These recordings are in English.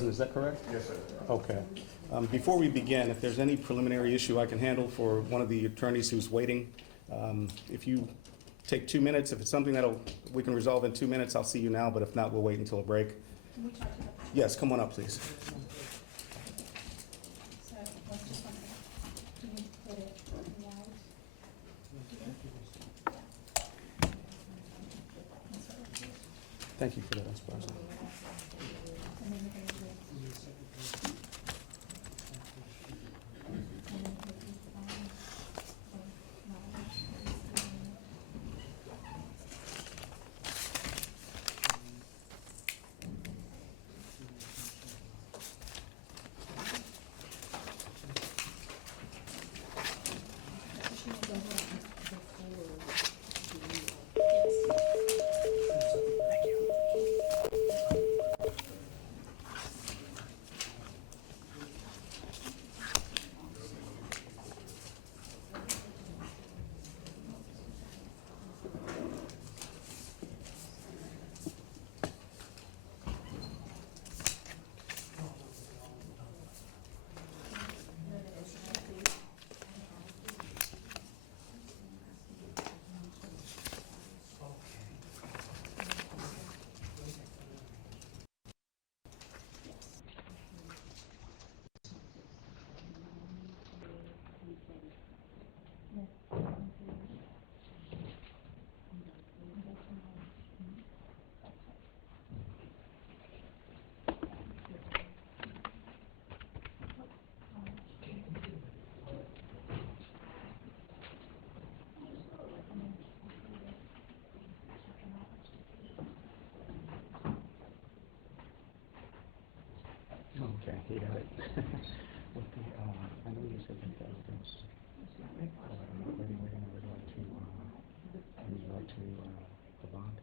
Is that correct? Yes, sir. Okay. Before we begin, if there's any preliminary issue I can handle for one of the attorneys who's waiting, if you take 2 minutes, if it's something we can resolve in 2 minutes, I'll see you now, but if not, we'll wait until a break. Can we talk to the? Yes, come on up, please. So, let's just one second. Can we put it live? Thank you for that, Mr. President. And then you're gonna do it. And then put it on, Okay, he got it. With the, I know you said that there's, waiting in regard to the bond.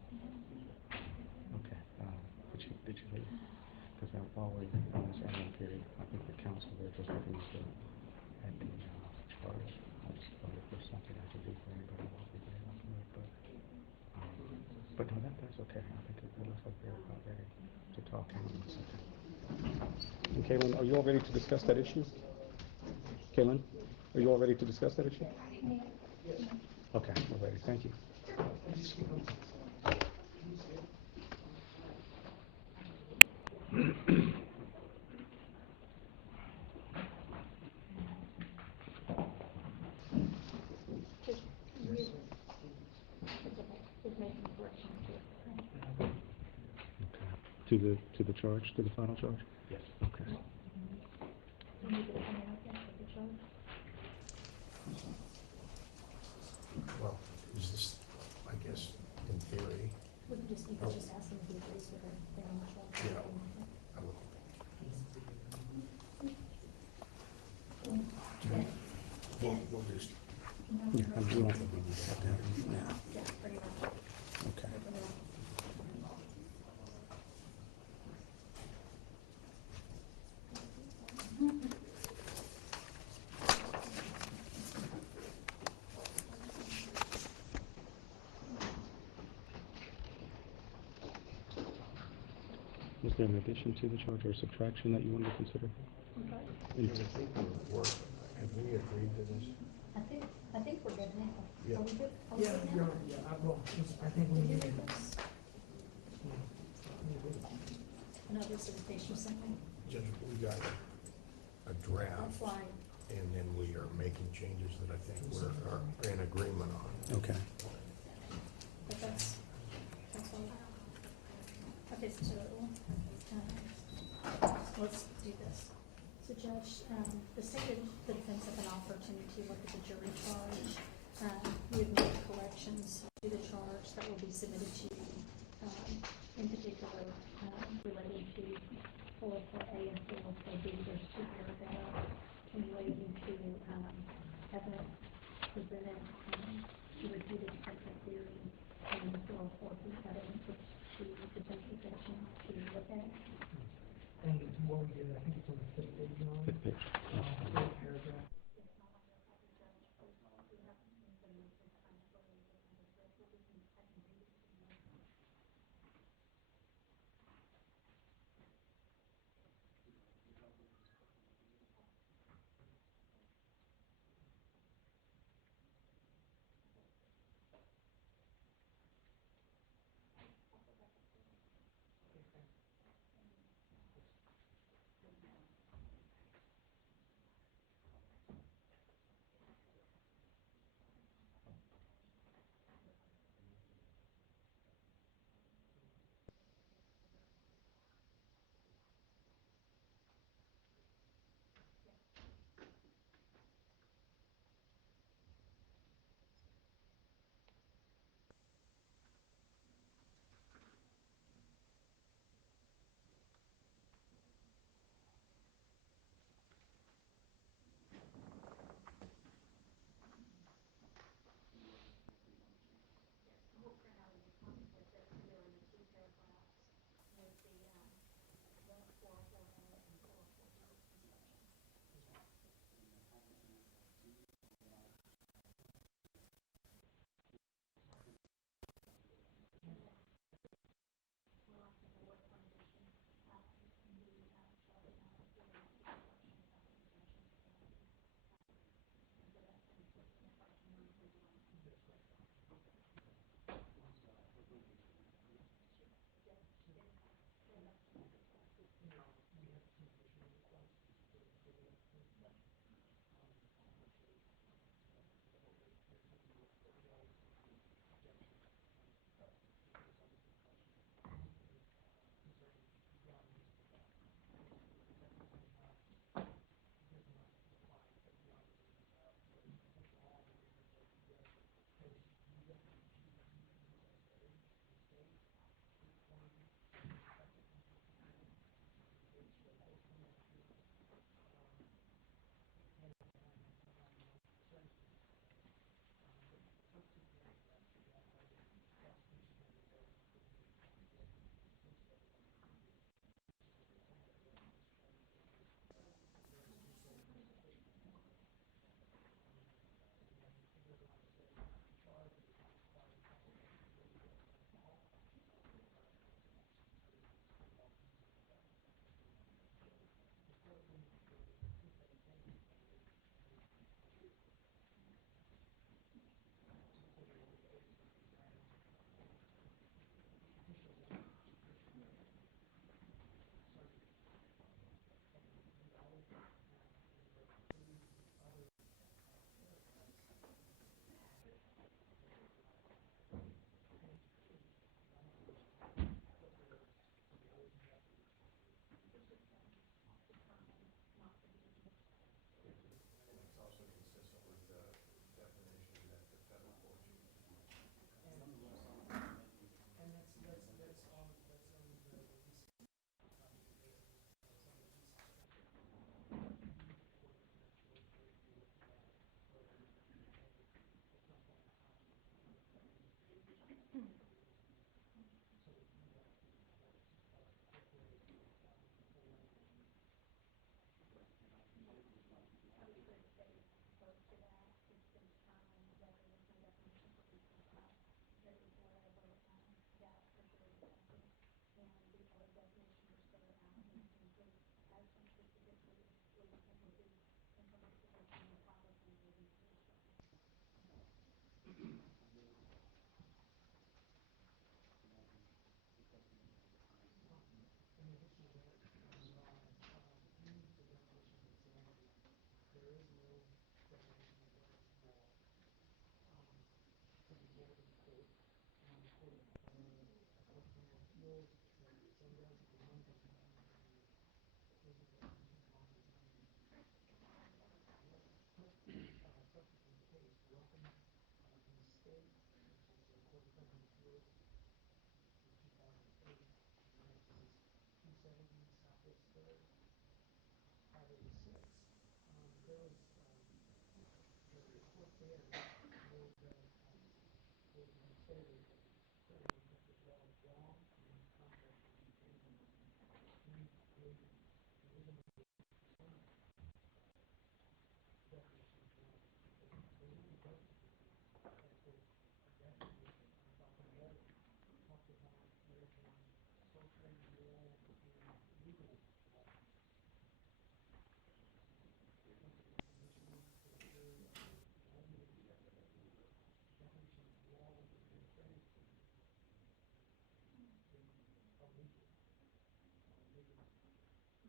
Okay, did you leave? Because while we're on this annual period, I think the council, they're just looking to add the, charge. I just thought if there's something I could do for anybody while we're there, I'll do it, but no, that's okay. I think it looks like they're about ready to talk in a second. And Kaylin, are you all ready to discuss that issue? Kaylin, are you all ready to discuss that issue? Okay, we're ready. Thank you. Okay. To the charge, to the final charge? Yes. Okay. Well, is this, I guess, in theory, We can just, you can just ask them if he agrees with their own charge. yeah, I would. We'll just, Yeah, I mean, we don't have to have it now. Yeah, pretty much. Okay. Was there an addition to the charge or subtraction that you wanted to consider? I think we're, have we agreed to this? I think we're good now. Yeah. Are we good? Are we Yeah, good now? I think we Did you need read to. this? No, this is the case you sent me. Judge, we got a draft, That's why, and then we are making changes that I think are in agreement on. Okay. but that's all. Okay, so, let's do this. So Judge, the state of the defense have an opportunity to look at the jury charge. We've made corrections to the charge that will be submitted to you, in particular, related to 404A and 404B. There's 2 paragraphs relating to, evidence presented, to repeated technical theory, and the 404B evidence, which the defense is asking to look at. And what we did, I think it's on the 5th page, John. 5th page. 4th paragraph.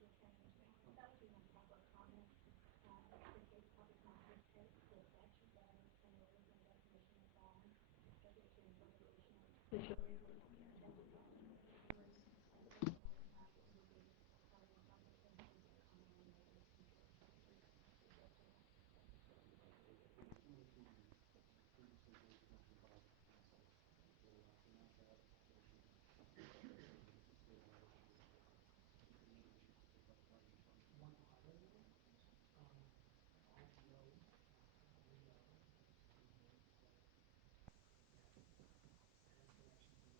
Yes, I understand. That would be my proper comment. The case probably is not his case, the statute does, and there is no definition of wrong, subject to interpretation. The jury would be identified, jury, therefore, it would be probably proper for him to comment on whether it's majority or minority. Yes, sir. Similar to previously raised question by council, will not have motion consider that issue. Any other issues considered by the parties? One other one, as you know, we know, that as direction from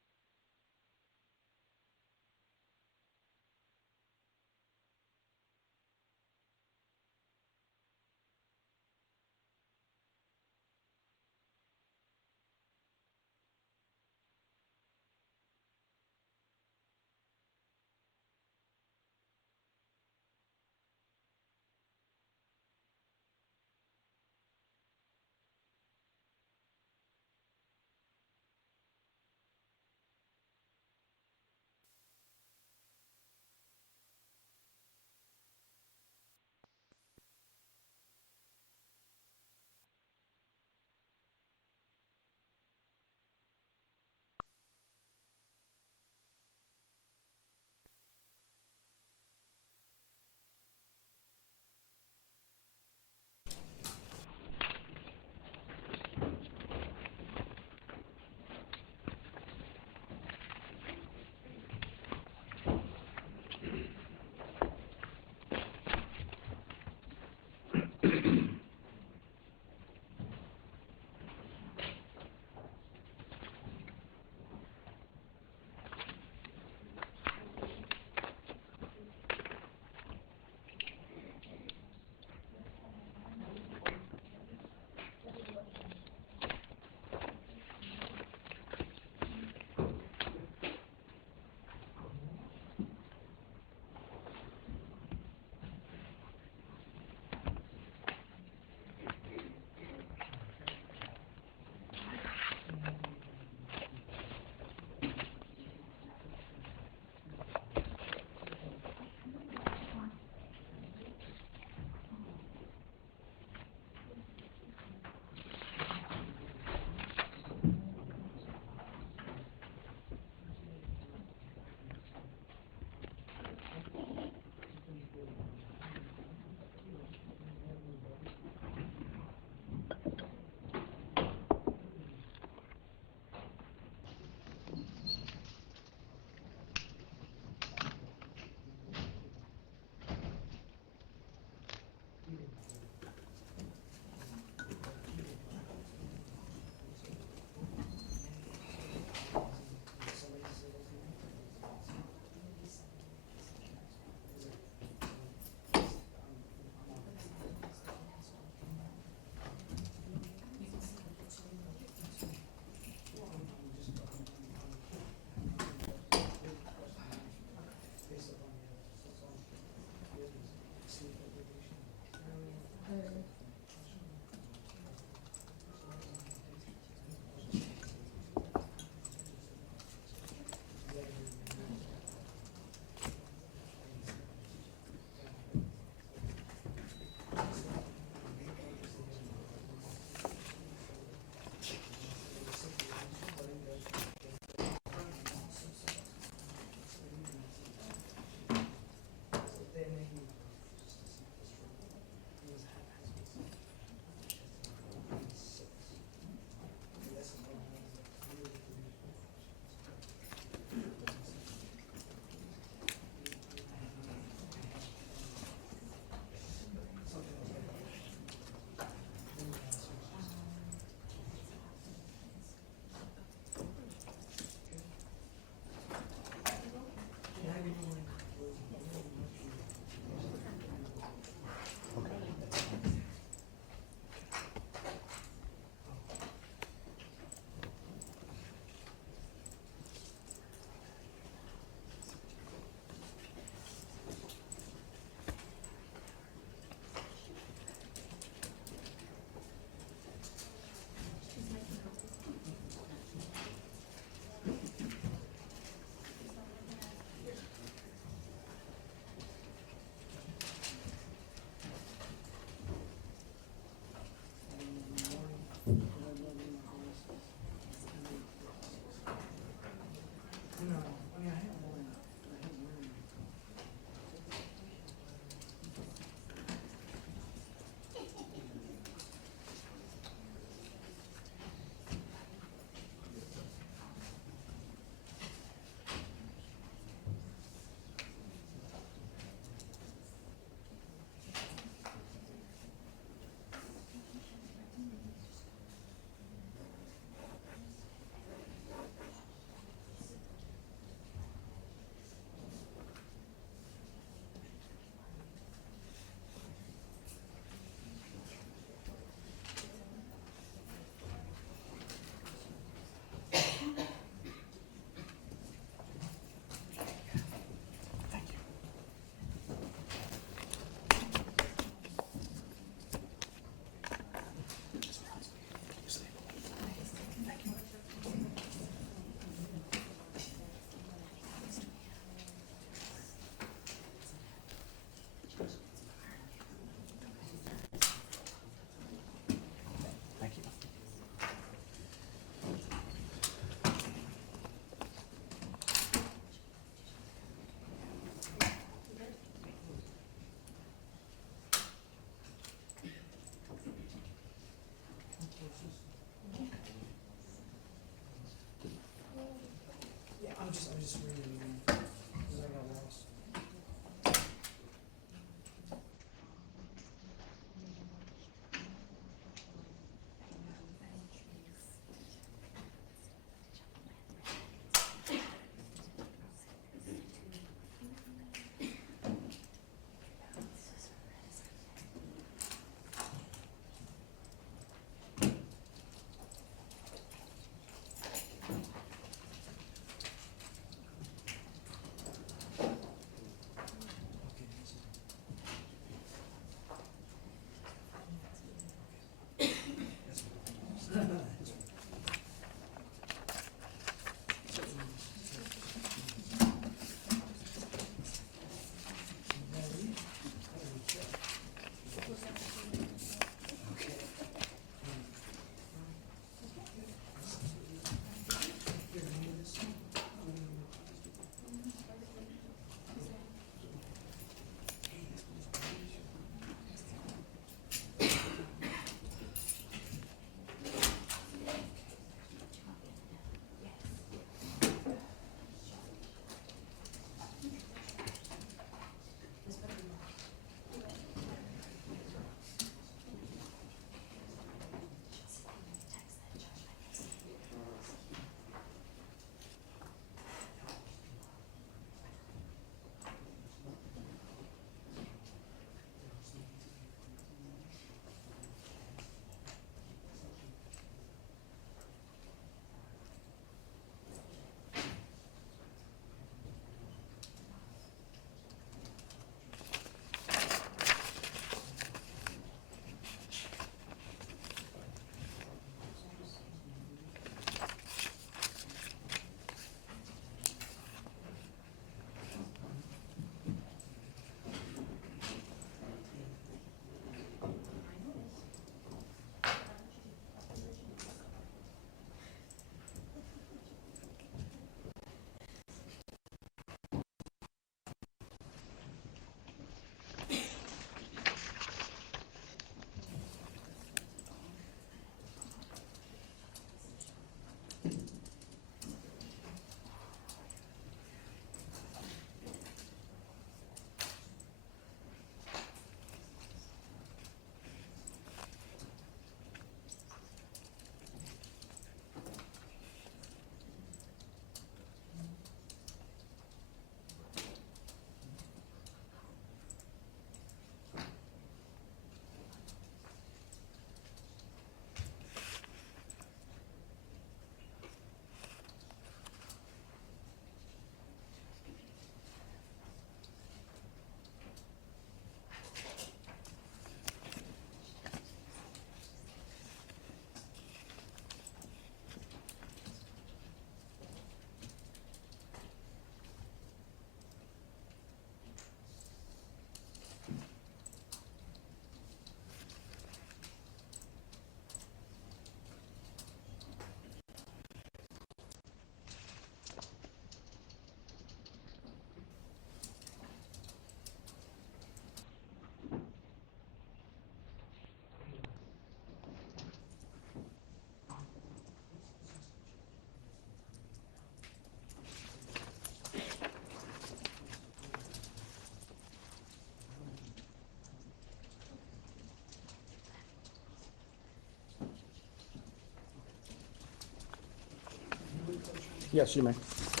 Yes, you may. First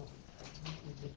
off, we did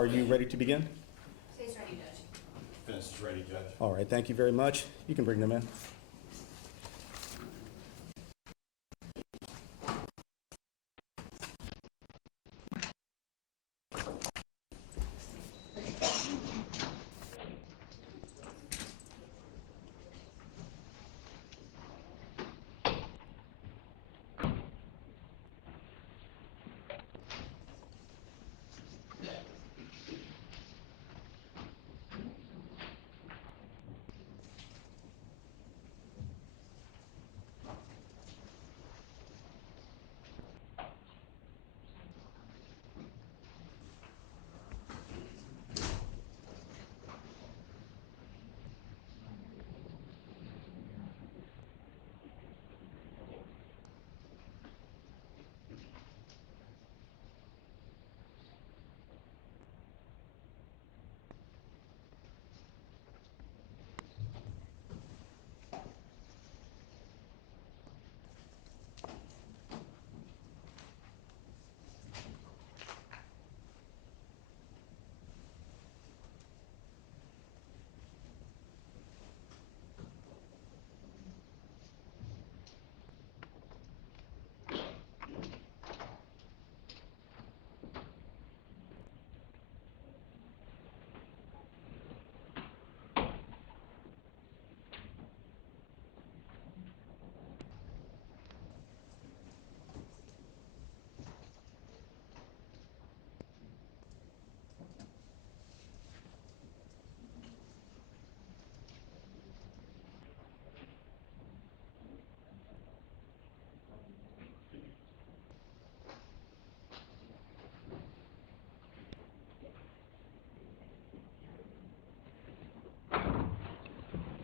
Are you ready to begin? State's ready, Judge. Defense is ready, Judge. All right, thank you very much. You can bring them in.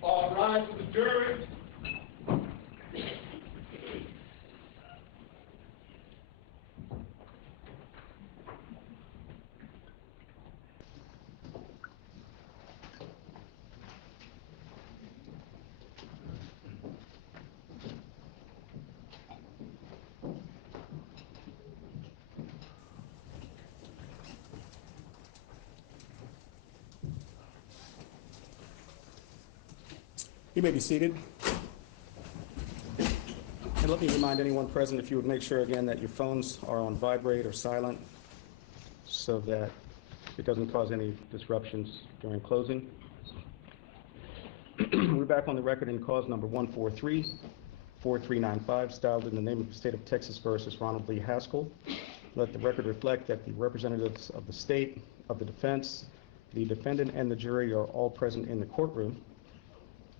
All rise for the jury. You may be seated. And let me remind anyone present, if you would make sure again that your phones are on vibrate or silent so that it doesn't cause any disruptions during closing. We're back on the record in cause number 143-4395, styled in the name of the state of Texas versus Ronald Lee Haskell. Let the record reflect that the representatives of the state, of the defense, the defendant, and the jury are all present in the courtroom.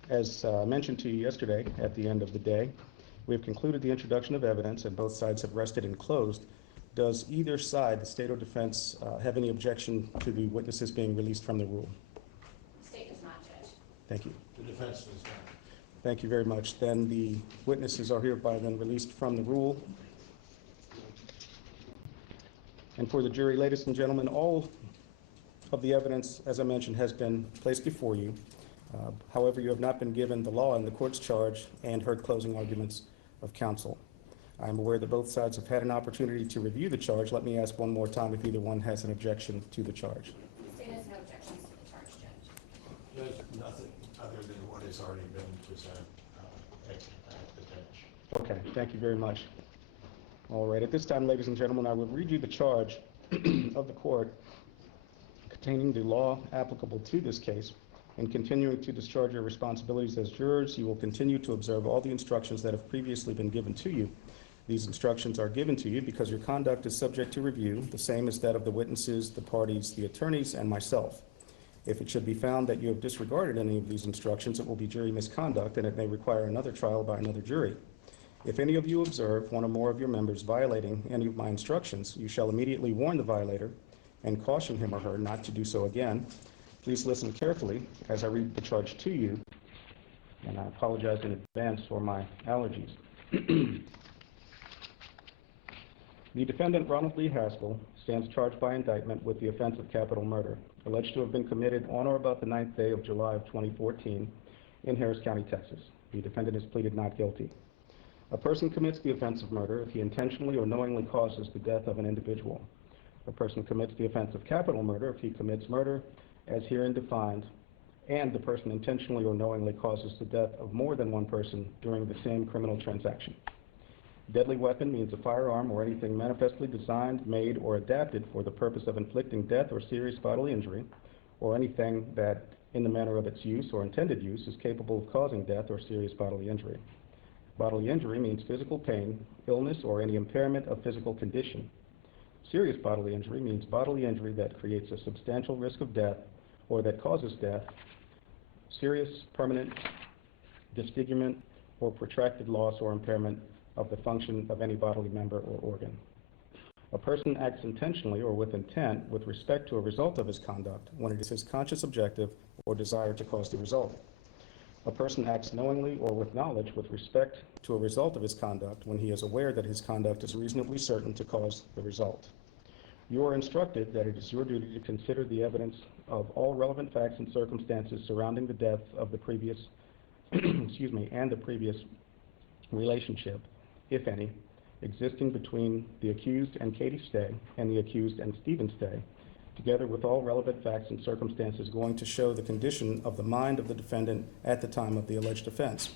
As mentioned to you yesterday at the end of the day, we have concluded the introduction of evidence and both sides have rested and closed. Does either side, the state or defense, have any objection to the witnesses being released from the rule? The state does not, Judge. Thank you. The defense does not. Thank you very much. Then the witnesses are hereby then released from the rule. And for the jury, ladies and gentlemen, all of the evidence, as I mentioned, has been placed before you. However, you have not been given the law and the court's charge and heard closing arguments of counsel. I am aware that both sides have had an opportunity to review the charge. Let me ask one more time if either one has an objection to the charge. The state has no objections to the charge, Judge. Judge, nothing other than what has already been presented at the bench. Okay, thank you very much. All right, at this time, ladies and gentlemen, I will read you the charge of the court containing the law applicable to this case. In continuing to discharge your responsibilities as jurors, you will continue to observe all the instructions that have previously been given to you. These instructions are given to you because your conduct is subject to review, the same as that of the witnesses, the parties, the attorneys, and myself. If it should be found that you have disregarded any of these instructions, it will be jury misconduct and it may require another trial by another jury. If any of you observe one or more of your members violating any of my instructions, you shall immediately warn the violator and caution him or her not to do so again. Please listen carefully as I read the charge to you, and I apologize in advance for my allergies. The defendant, Ronald Lee Haskell, stands charged by indictment with the offense of capital murder, alleged to have been committed on or about the 9th day of July of 2014 in Harris County, Texas. The defendant has pleaded not guilty. A person commits the offense of murder if he intentionally or knowingly causes the death of an individual. A person commits the offense of capital murder if he commits murder as herein defined, and the person intentionally or knowingly causes the death of more than one person during the same criminal transaction. Deadly weapon means a firearm or anything manifestly designed, made, or adapted for the purpose of inflicting death or serious bodily injury, or anything that, in the manner of its use or intended use, is capable of causing death or serious bodily injury. Bodily injury means physical pain, illness, or any impairment of physical condition. Serious bodily injury means bodily injury that creates a substantial risk of death or that causes death, serious, permanent disfigurement, or protracted loss or impairment of the function of any bodily member or organ. A person acts intentionally or with intent with respect to a result of his conduct when it is his conscious objective or desire to cause the result. A person acts knowingly or with knowledge with respect to a result of his conduct when he is aware that his conduct is reasonably certain to cause the result. You are instructed that it is your duty to consider the evidence of all relevant facts and circumstances surrounding the death of the previous, and the previous relationship, if any, existing between the accused and Katie Stay and the accused and Stephen Stay, together with all relevant facts and circumstances going to show the condition of the mind of the defendant at the time of the alleged offense.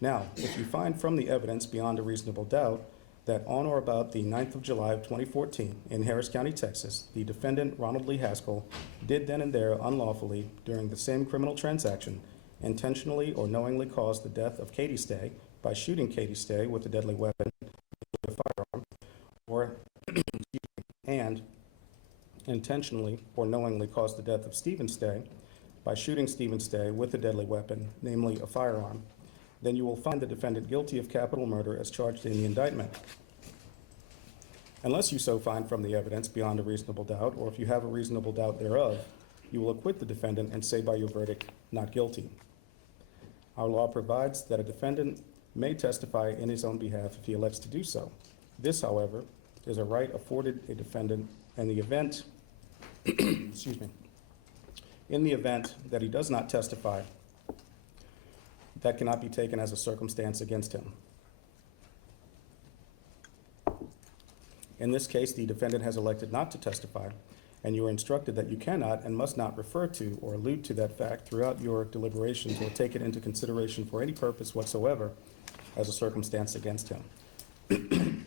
Now, if you find from the evidence beyond a reasonable doubt that on or about the 9th of July of 2014 in Harris County, Texas, the defendant, Ronald Lee Haskell, did then and there unlawfully, during the same criminal transaction, intentionally or knowingly cause the death of Katie Stay by shooting Katie Stay with a deadly weapon, a firearm, or and intentionally or knowingly cause the death of Stephen Stay by shooting Stephen Stay with a deadly weapon, namely a firearm, then you will find the defendant guilty of capital murder as charged in the indictment. Unless you so find from the evidence beyond a reasonable doubt, or if you have a reasonable doubt thereof, you will acquit the defendant and say by your verdict, not guilty. Our law provides that a defendant may testify in his own behalf if he elects to do so. This, however, is a right afforded a defendant in the event, in the event that he does not testify, that cannot be taken as a circumstance against him. In this case, the defendant has elected not to testify, and you are instructed that you cannot and must not refer to or allude to that fact throughout your deliberations or take it into consideration for any purpose whatsoever as a circumstance against him.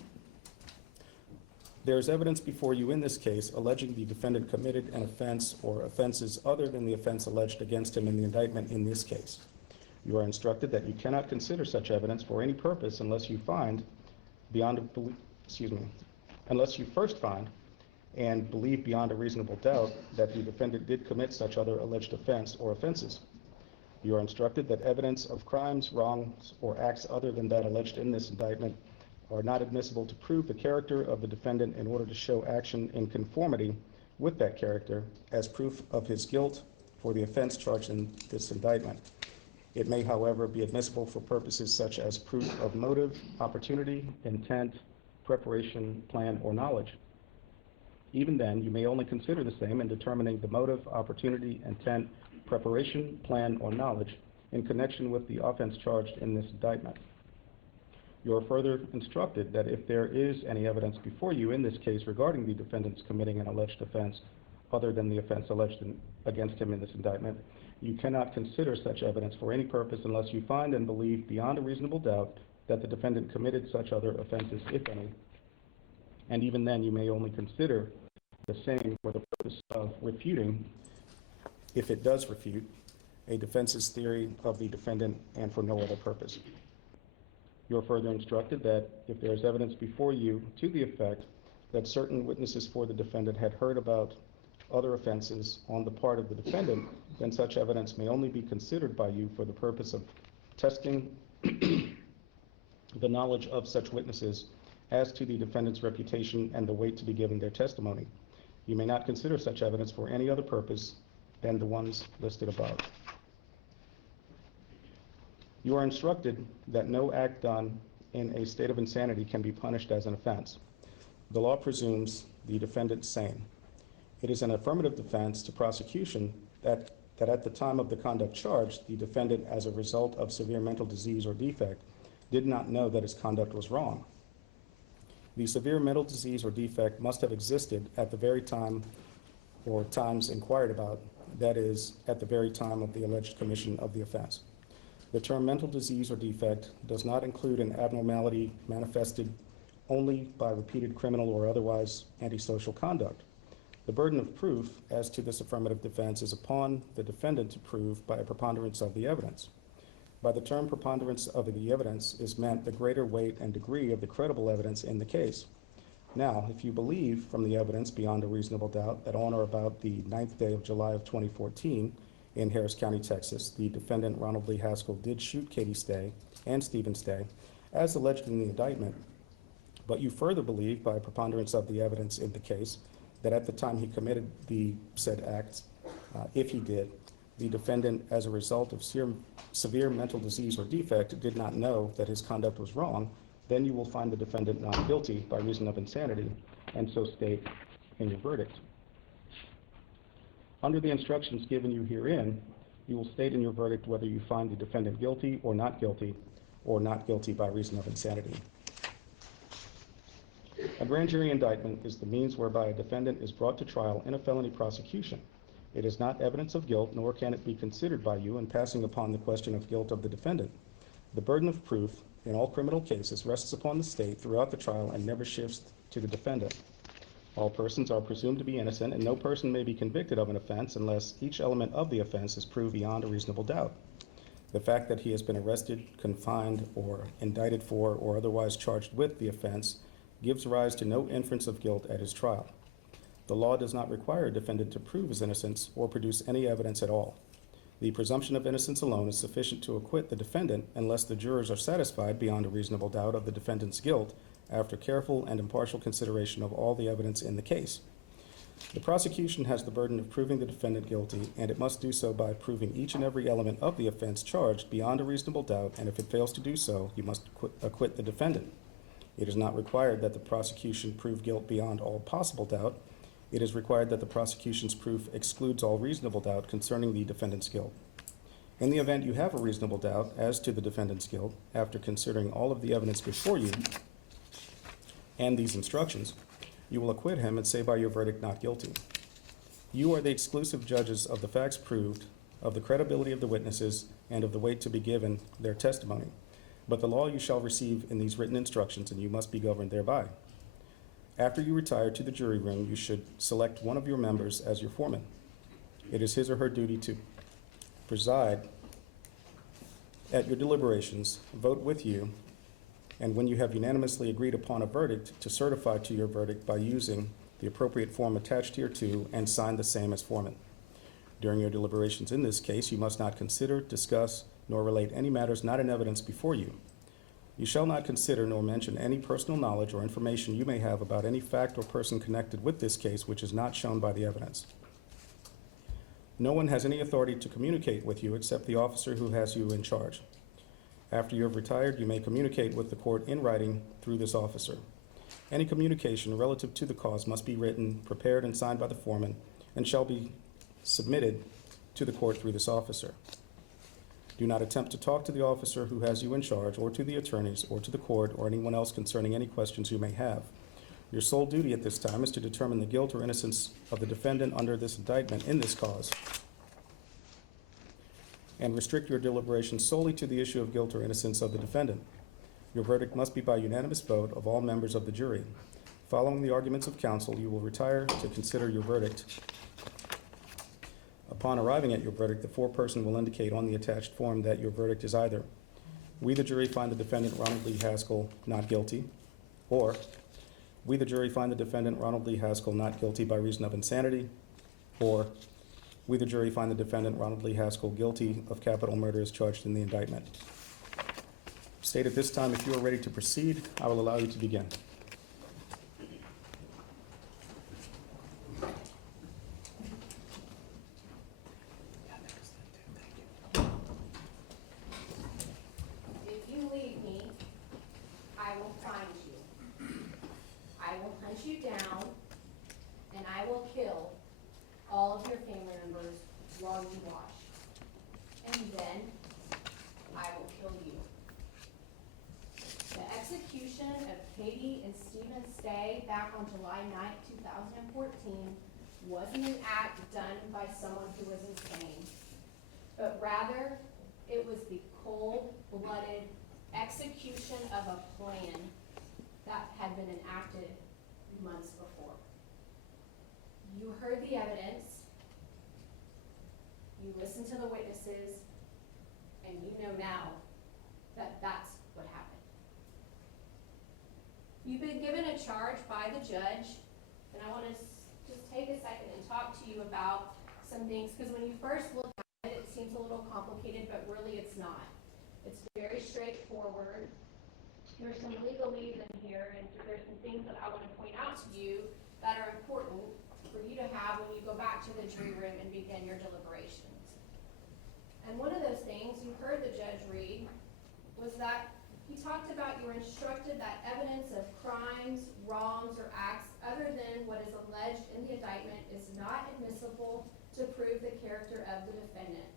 There is evidence before you in this case alleging the defendant committed an offense or offenses other than the offense alleged against him in the indictment in this case. You are instructed that you cannot consider such evidence for any purpose unless you find unless you first find and believe beyond a reasonable doubt that the defendant did commit such other alleged offense or offenses. You are instructed that evidence of crimes, wrongs, or acts other than that alleged in this indictment are not admissible to prove the character of the defendant in order to show action in conformity with that character as proof of his guilt for the offense charged in this indictment. It may, however, be admissible for purposes such as proof of motive, opportunity, intent, preparation, plan, or knowledge. Even then, you may only consider the same in determining the motive, opportunity, intent, preparation, plan, or knowledge in connection with the offense charged in this indictment. You are further instructed that if there is any evidence before you in this case regarding the defendant's committing an alleged offense other than the offense alleged against him in this indictment, you cannot consider such evidence for any purpose unless you find and believe beyond a reasonable doubt that the defendant committed such other offenses, if any. And even then, you may only consider the same for the purpose of refuting, if it does refute, a defense's theory of the defendant and for no other purpose. You are further instructed that if there is evidence before you to the effect that certain witnesses for the defendant had heard about other offenses on the part of the defendant, then such evidence may only be considered by you for the purpose of testing the knowledge of such witnesses as to the defendant's reputation and the weight to be given their testimony. You may not consider such evidence for any other purpose than the ones listed above. You are instructed that no act done in a state of insanity can be punished as an offense. The law presumes the defendant sane. It is an affirmative defense to prosecution that at the time of the conduct charged, the defendant, as a result of severe mental disease or defect, did not know that his conduct was wrong. The severe mental disease or defect must have existed at the very time or times inquired about, that is, at the very time of the alleged commission of the offense. The term mental disease or defect does not include an abnormality manifested only by repeated criminal or otherwise antisocial conduct. The burden of proof as to this affirmative defense is upon the defendant to prove by a preponderance of the evidence. By the term preponderance of the evidence is meant the greater weight and degree of the credible evidence in the case. Now, if you believe from the evidence beyond a reasonable doubt that on or about the 9th day of July of 2014 in Harris County, Texas, the defendant Ronald Lee Haskell did shoot Katie Stay and Stephen Stay, as alleged in the indictment, but you further believe by a preponderance of the evidence in the case that at the time he committed the said acts, if he did, the defendant, as a result of severe mental disease or defect, did not know that his conduct was wrong, then you will find the defendant not guilty by reason of insanity, and so state in your verdict. Under the instructions given you herein, you will state in your verdict whether you find the defendant guilty or not guilty by reason of insanity. A grand jury indictment is the means whereby a defendant is brought to trial in a felony prosecution. It is not evidence of guilt, nor can it be considered by you in passing upon the question of guilt of the defendant. The burden of proof in all criminal cases rests upon the state throughout the trial and never shifts to the defendant. All persons are presumed to be innocent, and no person may be convicted of an offense unless each element of the offense is proved beyond a reasonable doubt. The fact that he has been arrested, confined, or indicted for, or otherwise charged with the offense gives rise to no inference of guilt at his trial. The law does not require a defendant to prove his innocence or produce any evidence at all. The presumption of innocence alone is sufficient to acquit the defendant unless the jurors are satisfied beyond a reasonable doubt of the defendant's guilt after careful and impartial consideration of all the evidence in the case. The prosecution has the burden of proving the defendant guilty, and it must do so by proving each and every element of the offense charged beyond a reasonable doubt, and if it fails to do so, you must acquit the defendant. It is not required that the prosecution prove guilt beyond all possible doubt. It is required that the prosecution's proof excludes all reasonable doubt concerning the defendant's guilt. In the event you have a reasonable doubt as to the defendant's guilt, after considering all of the evidence before you and these instructions, you will acquit him and say by your verdict not guilty. You are the exclusive judges of the facts proved, of the credibility of the witnesses, and of the weight to be given their testimony. But the law you shall receive in these written instructions, and you must be governed thereby. After you retire to the jury room, you should select one of your members as your foreman. It is his or her duty to preside at your deliberations, vote with you, and when you have unanimously agreed upon a verdict, to certify to your verdict by using the appropriate form attached hereto and sign the same as foreman. During your deliberations in this case, you must not consider, discuss, nor relate any matters not in evidence before you. You shall not consider nor mention any personal knowledge or information you may have about any fact or person connected with this case which is not shown by the evidence. No one has any authority to communicate with you except the officer who has you in charge. After you have retired, you may communicate with the court in writing through this officer. Any communication relative to the cause must be written, prepared, and signed by the foreman, and shall be submitted to the court through this officer. Do not attempt to talk to the officer who has you in charge, or to the attorneys, or to the court, or anyone else concerning any questions you may have. Your sole duty at this time is to determine the guilt or innocence of the defendant under this indictment in this cause, and restrict your deliberations solely to the issue of guilt or innocence of the defendant. Your verdict must be by unanimous vote of all members of the jury. Following the arguments of counsel, you will retire to consider your verdict. Upon arriving at your verdict, the foreperson will indicate on the attached form that your verdict is either: we, the jury, find the defendant Ronald Lee Haskell not guilty, or we, the jury, find the defendant Ronald Lee Haskell not guilty by reason of insanity, or we, the jury, find the defendant Ronald Lee Haskell guilty of capital murder as charged in the indictment. State at this time if you are ready to proceed. I will allow you to begin. If you leave me, I will find you. I will hunt you down, and I will kill all of your family members while you watch. And then I will kill you. The execution of Katie and Stephen's stay back on July 9th, 2014 wasn't an act done by someone who was insane, but rather it was the cold-blooded execution of a plan that had been enacted months before. You heard the evidence, you listened to the witnesses, and you know now that that's what happened. You've been given a charge by the judge, and I want to just take a second and talk to you about some things, because when you first look at it, it seems a little complicated, but really it's not. It's very straightforward. There's some legalese in here, and there's some things that I want to point out to you that are important for you to have when you go back to the jury room and begin your deliberations. And one of those things you heard the judge read was that he talked about you were instructed that evidence of crimes, wrongs, or acts other than what is alleged in the indictment is not admissible to prove the character of the defendant.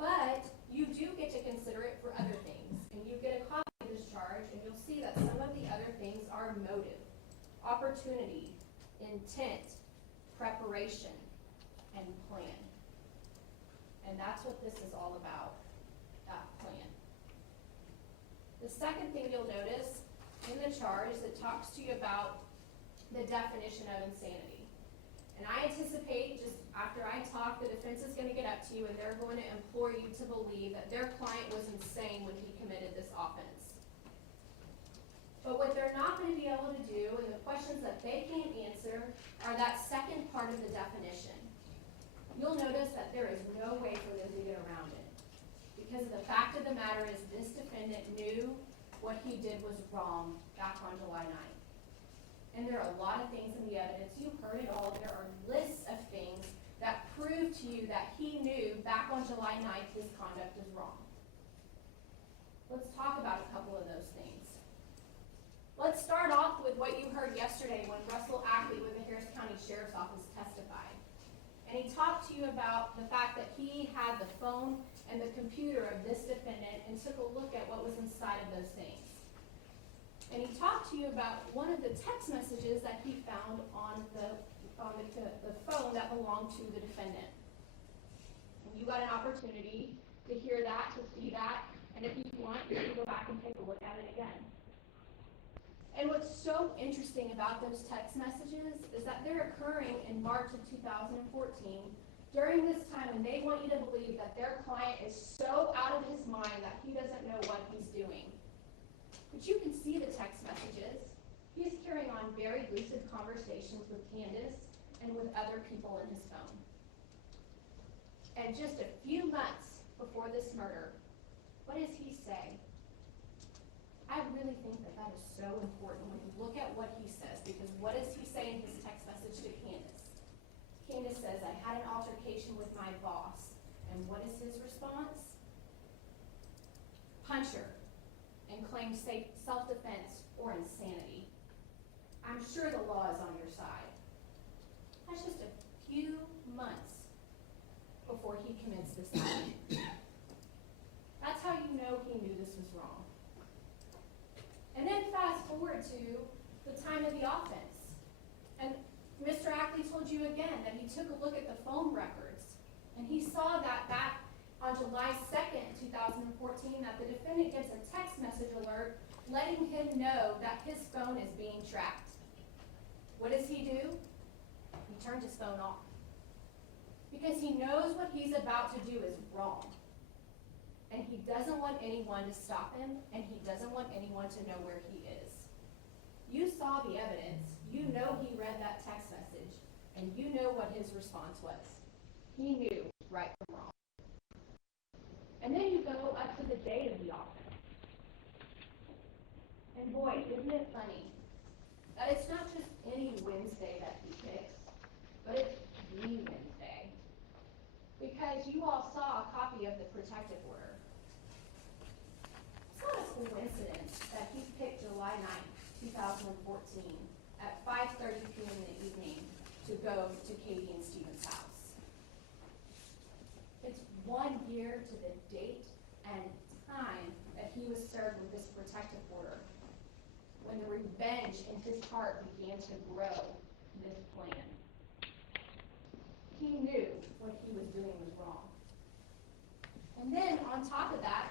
But you do get to consider it for other things, and you get a copy of this charge, and you'll see that some of the other things are motive, opportunity, intent, preparation, and plan. And that's what this is all about, that plan. The second thing you'll notice in the charge is it talks to you about the definition of insanity. And I anticipate just after I talk, the defense is going to get up to you and they're going to implore you to believe that their client was insane when he committed this offense. But what they're not going to be able to do, and the questions that they can't answer, are that second part of the definition. You'll notice that there is no way for them to get around it. Because the fact of the matter is this defendant knew what he did was wrong back on July 9th. And there are a lot of things in the evidence. You heard it all. There are lists of things that prove to you that he knew back on July 9th his conduct was wrong. Let's talk about a couple of those things. Let's start off with what you heard yesterday when Russell Ackley with the Harris County Sheriff's Office testified. And he talked to you about the fact that he had the phone and the computer of this defendant and took a look at what was inside of those things. And he talked to you about one of the text messages that he found on the phone that belonged to the defendant. And you got an opportunity to hear that, to see that, and if you want, you can go back and take a look at it again. And what's so interesting about those text messages is that they're occurring in March of 2014, during this time, and they want you to believe that their client is so out of his mind that he doesn't know what he's doing. But you can see the text messages. He's carrying on very lucid conversations with Candace and with other people in his phone. And just a few months before this murder, what does he say? I really think that that is so important when you look at what he says, because what does he say in his text message to Candace? Candace says, I had an altercation with my boss. And what is his response? Punch her and claim self-defense or insanity. I'm sure the law is on your side. That's just a few months before he commits this act. That's how you know he knew this was wrong. And then fast forward to the time of the offense. And Mr. Ackley told you again that he took a look at the phone records, and he saw that back on July 2nd, 2014, that the defendant gets a text message alert letting him know that his phone is being tracked. What does he do? He turns his phone off. Because he knows what he's about to do is wrong. And he doesn't want anyone to stop him, and he doesn't want anyone to know where he is. You saw the evidence. You know he read that text message, and you know what his response was. He knew right from wrong. And then you go up to the date of the offense. And boy, isn't it funny that it's not just any Wednesday that he picks, but it's the Wednesday. Because you all saw a copy of the protective order. It's not a coincidence that he picked July 9th, 2014 at 5:30 p.m. in the evening to go to Katie and Stephen's house. It's 1 year to the date and time that he was served with this protective order. when the revenge in his heart began to grow this plan. He knew what he was doing was wrong. And then on top of that,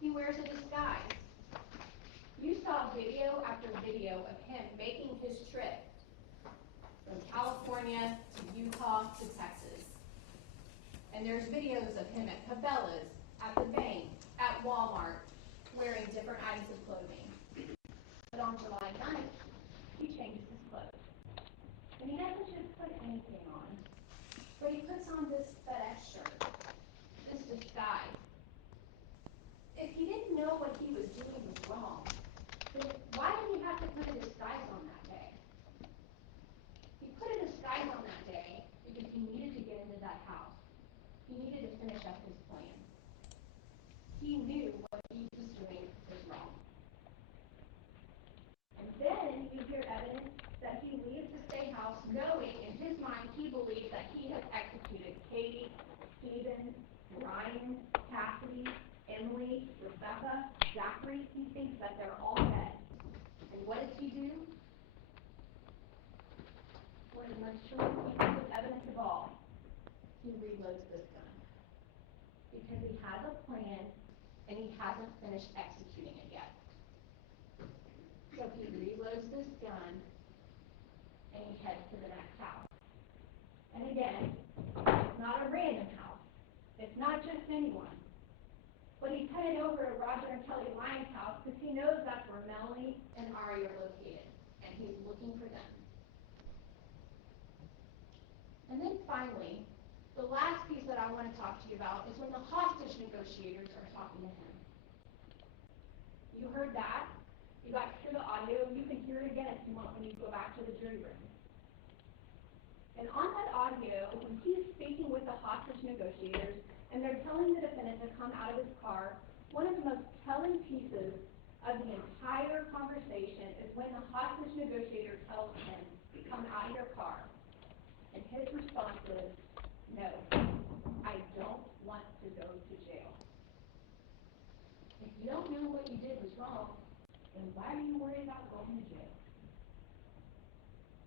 he wears a disguise. You saw video after video of him making his trip from California to Utah to Texas. And there's videos of him at Cabela's, at the bank, at Walmart, wearing different items of clothing. But on July 9th, he changes his clothes. And he doesn't just put anything on, but he puts on this FedEx shirt, this disguise. If he didn't know what he was doing was wrong, then why did he have to put a disguise on that day? He put a disguise on that day because he needed to get into that house. He needed to finish up his plan. He knew what he was doing was wrong. And then you hear evidence that he leaves the state house knowing in his mind he believed that he had executed Katie, Stephen, Ryan, Cassidy, Emily, Rebecca, Zachary. He thinks that they're all dead. And what does he do? What is most truly pieces of evidence of all? He reloads this gun. Because he has a plan and he hasn't finished executing it yet. So he reloads this gun and he heads to the next house. And again, it's not a random house. It's not just anyone. But he's headed over to Roger and Kelly Lyons' house because he knows that's where Melanie and Ari are located. And he's looking for them. And then finally, the last piece that I want to talk to you about is when the hostage negotiators are talking to him. You heard that. You got to hear the audio. You can hear it again if you want when you go back to the jury room. And on that audio, when he's speaking with the hostage negotiators, and they're telling the defendant to come out of his car, one of the most telling pieces of the entire conversation is when the hostage negotiator tells him, come out of your car. And his response is, no, I don't want to go to jail. If you don't know what you did was wrong, then why are you worried about going to jail?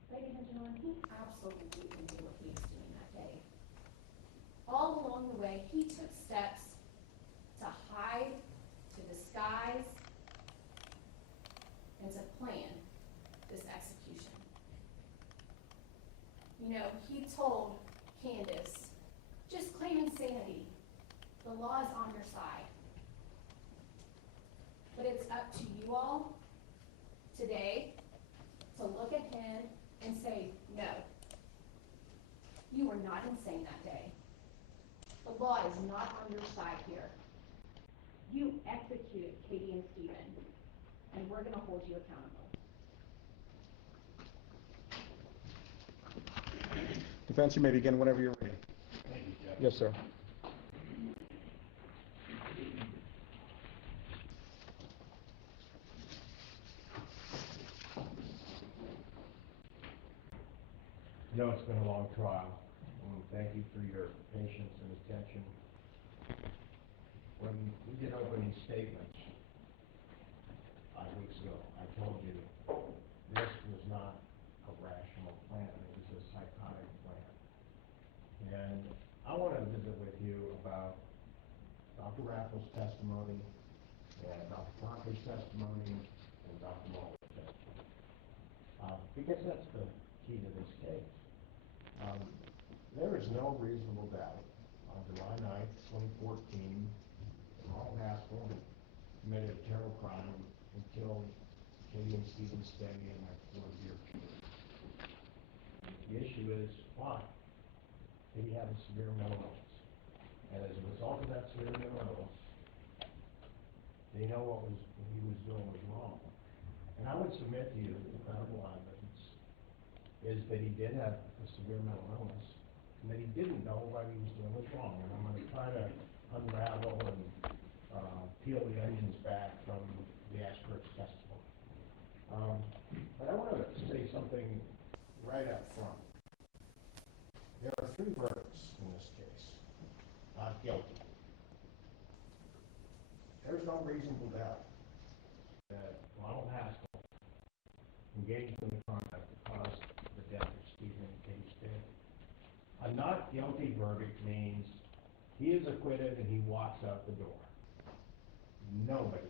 Ladies and gentlemen, he absolutely knew what he was doing that day. All along the way, he took steps to hide, to disguise, and to plan this execution. You know, he told Candace, just claim insanity. The law is on your side. But it's up to you all today to look at him and say, no, you were not insane that day. The law is not on your side here. You executed Katie and Stephen, and we're going to hold you accountable. Defense, you may begin whenever you're ready. Thank you, Judge. Yes, sir. I know it's been a long trial, and thank you for your patience and attention. When we did opening statements 5 weeks ago, I told you this was not a rational plan, it was a psychotic plan. And I want to visit with you about Dr. Raffles' testimony, and Dr. Proctor's testimony, and Dr. Muller's testimony. Because that's the key to this case. There is no reasonable doubt on July 9th, 2014, Ronald Haskell committed a terrible crime and killed Katie and Stephen Stay in that Ford-Deer shooting. The issue is why? Did he have a severe mental illness? And as a result of that severe mental illness, did he know what he was doing was wrong? And I would submit to you that the credible evidence is that he did have a severe mental illness, and that he didn't know what he was doing was wrong. And I'm going to try to unravel and peel the onions back from the expert's testimony. But I want to say something right up front. There are 3 verdicts in this case. Not guilty. There's no no reasonable doubt that Ronald Haskell engaged in the conduct that caused the death of Stephen Case Day. A not guilty verdict means he is acquitted and he walks out the door. Nobody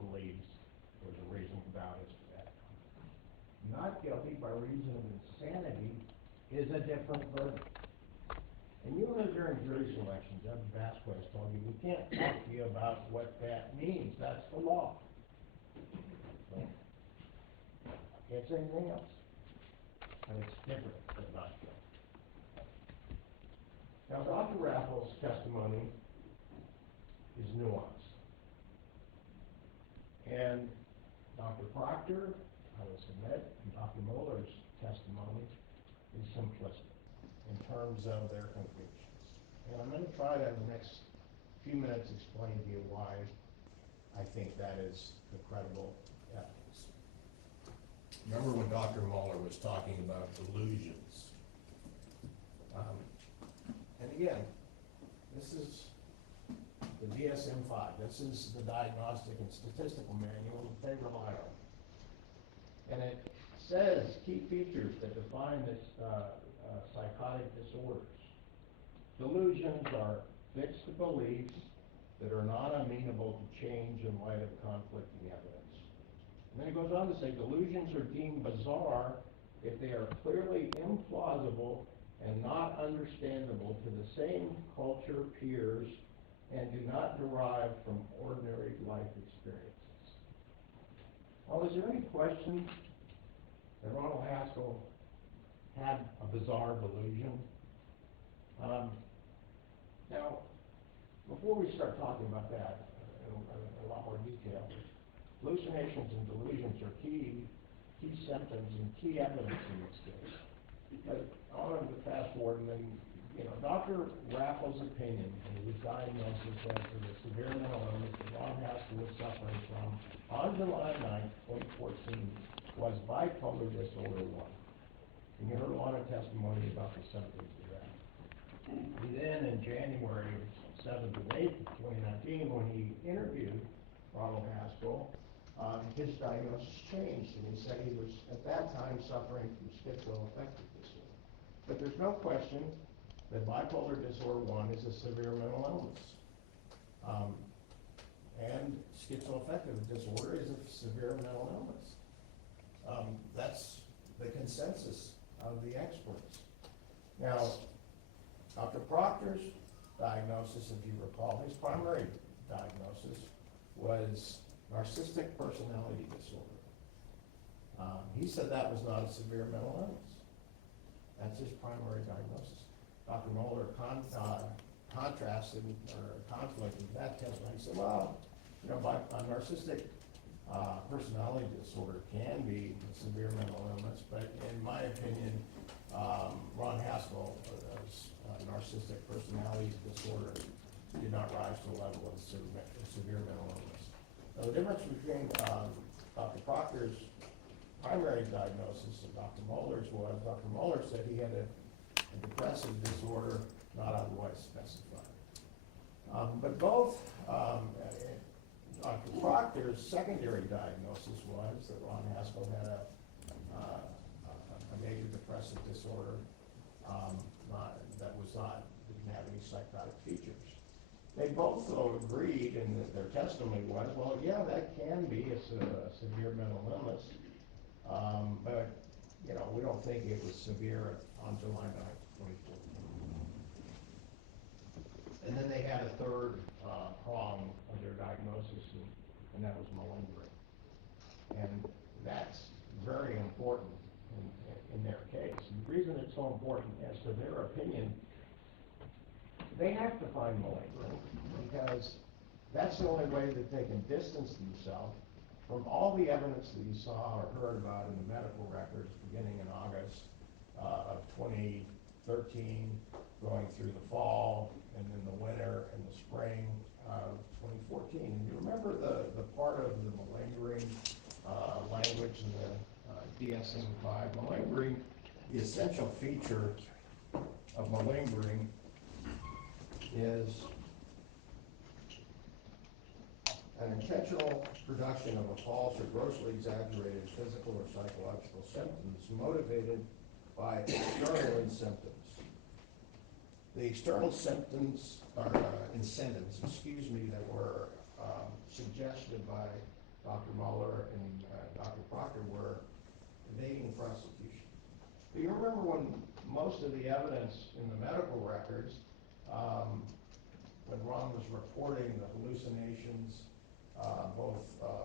believes there's a reasonable doubt as to that. Not guilty by reason of insanity is a different verdict. And you know during jury selection, Judge Vasquez told you, we can't talk to you about what that means. That's the law. So, can't say anything else. And it's different than not guilty. Now, Dr. Raffles' testimony is nuanced. And Dr. Proctor, I will submit, and Dr. Muller's testimony is simplistic in terms of their conclusions. And I'm going to try to, in the next few minutes, explain to you why I think that is the credible evidence. Remember when Dr. Muller was talking about delusions? And again, this is the DSM-5. This is the Diagnostic and Statistical Manual that they rely on. And it says key features that define this psychotic disorders. Delusions are fixed beliefs that are not amenable to change in light of conflicting evidence. And then it goes on to say delusions are deemed bizarre if they are clearly implausible and not understandable to the same culture peers and do not derive from ordinary life experiences. Well, is there any question that Ronald Haskell had a bizarre delusion? Now, before we start talking about that in a lot more detail, hallucinations and delusions are key symptoms and key evidence in this case. But I wanted to fast forward and then, Dr. Raffles' opinion and his diagnosis as to the severe mental illness that Ron Haskell was suffering from on July 9, 2014 was bipolar disorder 1. And you heard a lot of testimony about the symptoms of that. He then, in January 7th and 8th of 2019, when he interviewed Ronald Haskell, his diagnosis changed, and he said he was, at that time, suffering from schizoaffective disorder. But there's no question that bipolar disorder 1 is a severe mental illness. And schizoaffective disorder is a severe mental illness. That's the consensus of the experts. Now, Dr. Proctor's diagnosis, if you recall, his primary diagnosis was narcissistic personality disorder. He said that was not a severe mental illness. That's his primary diagnosis. Dr. Muller contrasted or conflicted that testimony. He said, well, narcissistic personality disorder can be a severe mental illness, but in my opinion, Ron Haskell's narcissistic personality disorder did not rise to the level of severe mental illness. Now, the difference between Dr. Proctor's primary diagnosis and Dr. Muller's was Dr. Muller said he had a depressive disorder not otherwise specified. But both, Dr. Proctor's secondary diagnosis was that Ron Haskell had a major depressive disorder didn't have any psychotic features. They both, though, agreed, and their testimony was, well, yeah, that can be a severe mental illness, but, we don't think it was severe on July 9th, 2014. And then they had a third prong of their diagnosis, and that was malingering. And that's very important in their case. And the reason it's so important as to their opinion, they have to find malingering because that's the only way that they can distance themselves from all the evidence that you saw or heard about in the medical records beginning in August of 2013, going through the fall, and then the winter and the spring of 2014. And you remember the part of the malingering language in the DSM-5. Malingering, the essential feature of malingering is intentional production of a false or grossly exaggerated physical or psychological symptoms motivated by external symptoms. The external symptoms are incentives, that were suggested by Dr. Muller and Dr. Proctor were evading prosecution. Do you remember when most of the evidence in the medical records, when Ron was reporting the hallucinations, both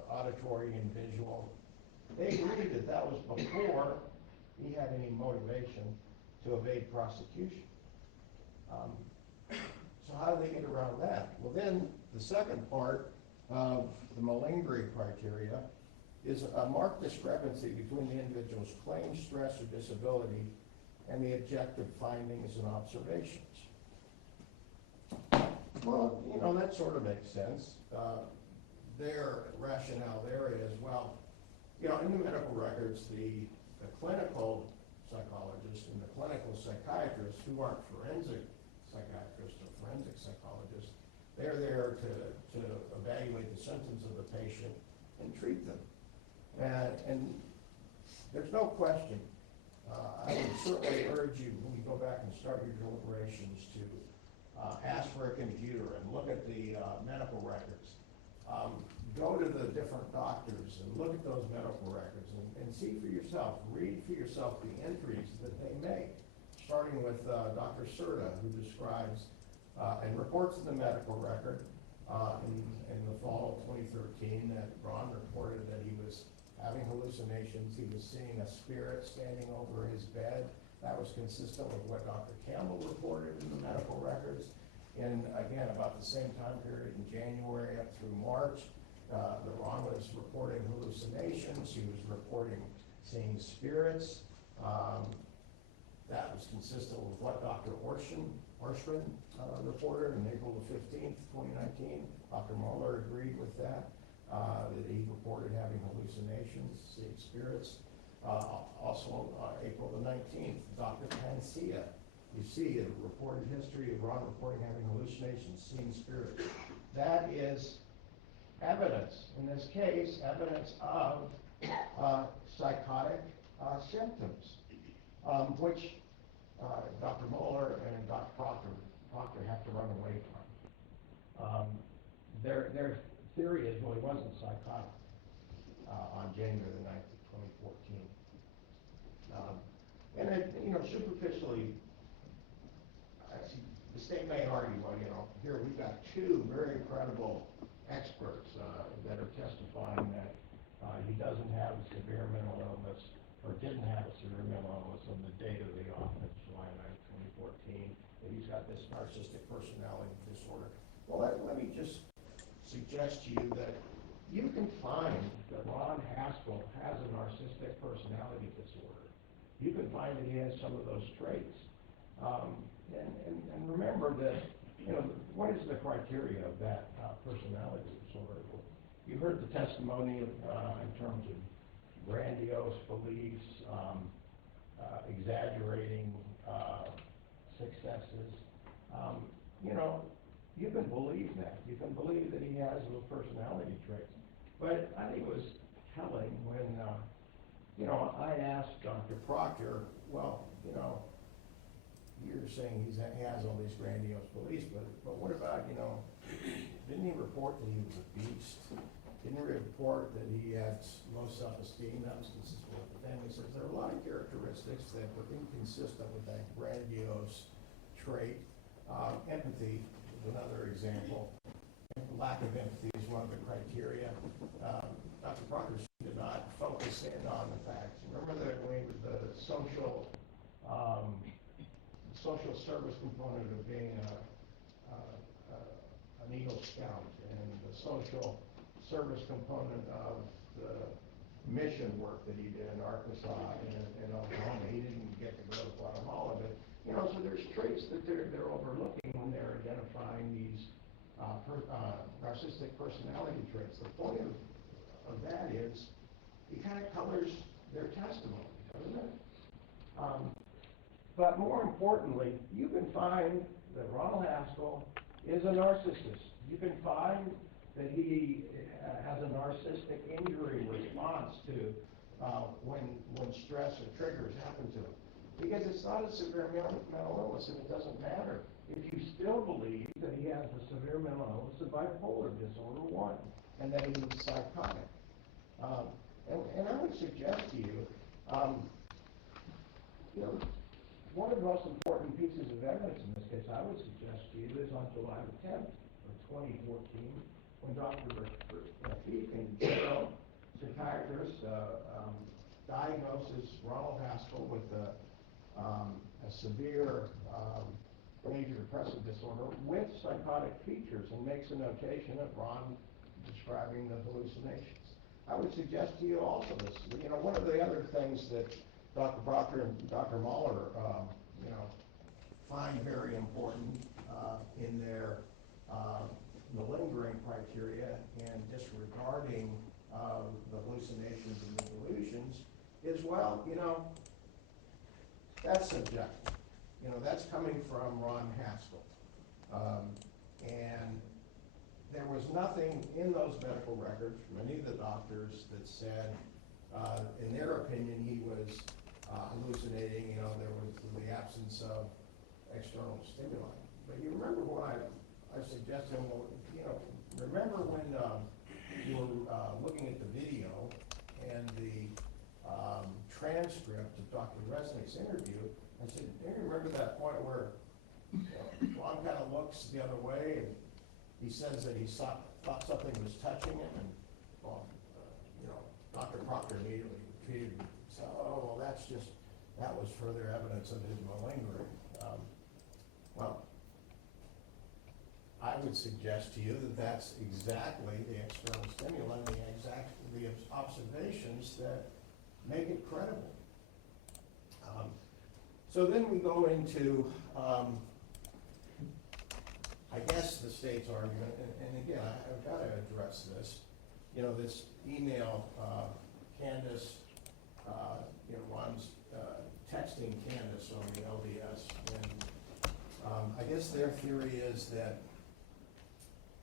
auditory and visual, they agreed that that was before he had any motivation to evade prosecution. So how do they get around that? Well, then the second part of the malingering criteria is a marked discrepancy between the individual's claimed stress or disability and the objective findings and observations. Well, that sort of makes sense. Their rationale there is, well, in the medical records, the clinical psychologists and the clinical psychiatrists, who aren't forensic psychiatrists or forensic psychologists, they're there to evaluate the symptoms of the patient and treat them. And there's no question, I would certainly urge you, when you go back and start your deliberations, to ask for a computer and look at the medical records. Go to the different doctors and look at those medical records and see for yourself, read for yourself the entries that they make, starting with Dr. Serta, who describes and reports in the medical record in the fall of 2013 that Ron reported that he was having hallucinations. He was seeing a spirit standing over his bed. That was consistent with what Dr. Campbell reported in the medical records. And again, about the same time period in January up through March, that Ron was reporting hallucinations. He was reporting seeing spirits. That was consistent with what Dr. Orschman reported on April the 15th, 2019. Dr. Muller agreed with that he reported having hallucinations, seeing spirits. Also, April the 19th, Dr. Pancia, you see a reported history of Ron reporting having hallucinations, seeing spirits. That is evidence, in this case, evidence of psychotic symptoms, which Dr. Muller and Dr. Proctor have to run away from. Their theory is, well, he wasn't psychotic on January the 9th of 2014. And superficially, the state may argue, well, here we've got two very credible experts that are testifying that he doesn't have a severe mental illness or didn't have a severe mental illness on the date of the offense, July 9th, 2014, that he's got this narcissistic personality disorder. Well, let me just suggest to you that you can find that Ron Haskell has a narcissistic personality disorder. You can find that he has some of those traits. And remember that, what is the criteria of that personality disorder? You heard the testimony in terms of grandiose beliefs, exaggerating successes. You can believe that. You can believe that he has those personality traits. But I think it was telling when, I asked Dr. Proctor, well, you're saying he has all these grandiose beliefs, but what about, didn't he report that he was a beast? Didn't he report that he had low self-esteem? That was consistent with the family. So there are a lot of characteristics that were inconsistent with that grandiose trait. Empathy is another example. Lack of empathy is one of the criteria. Dr. Proctor did not focus in on the facts. Remember that when the social service component of being an Eagle Scout and the social service component of the mission work that he did in Arkansas and Oklahoma. He didn't get to go to Guatemala, but so there's traits that they're overlooking when they're identifying these narcissistic personality traits. The point of that is it kind of colors their testimony, doesn't it? But more importantly, you can find that Ronald Haskell is a narcissist. You can find that he has a narcissistic injury response to when stress or triggers happen to him. Because it's not a severe mental illness, and it doesn't matter. If you still believe that he has a severe mental illness of bipolar disorder 1, and that he was psychotic. And I would suggest to you, one of the most important pieces of evidence in this case, I would suggest to you, is on July the 10th of 2014, when Dr. Feek and psychiatrist diagnoses Ronald Haskell with a severe major depressive disorder with psychotic features, and makes a notation of Ron describing the hallucinations. I would suggest to you also this, one of the other things that Dr. Proctor and Dr. Mueller, find very important in their malingering criteria and disregarding the hallucinations and the delusions is, well, that's subjective. That's coming from Ron Haskell. And there was nothing in those medical records from any of the doctors that said, in their opinion, he was hallucinating. There was the absence of external stimuli. But you remember what I suggested, remember when you were looking at the video and the transcript of Dr. Resnick's interview, I said, do you remember that point where Ron kind of looks the other way, and he says that he thought something was touching him, and Dr. Proctor immediately repeated, so, oh, well, that was further evidence of his malingering. Well, I would suggest to you that that's exactly the external stimuli, the observations that make it credible. So then we go into, I guess, the state's argument, and again, I've got to address this. This email, Candace, Ron's texting Candace on the LDS, and I guess their theory is that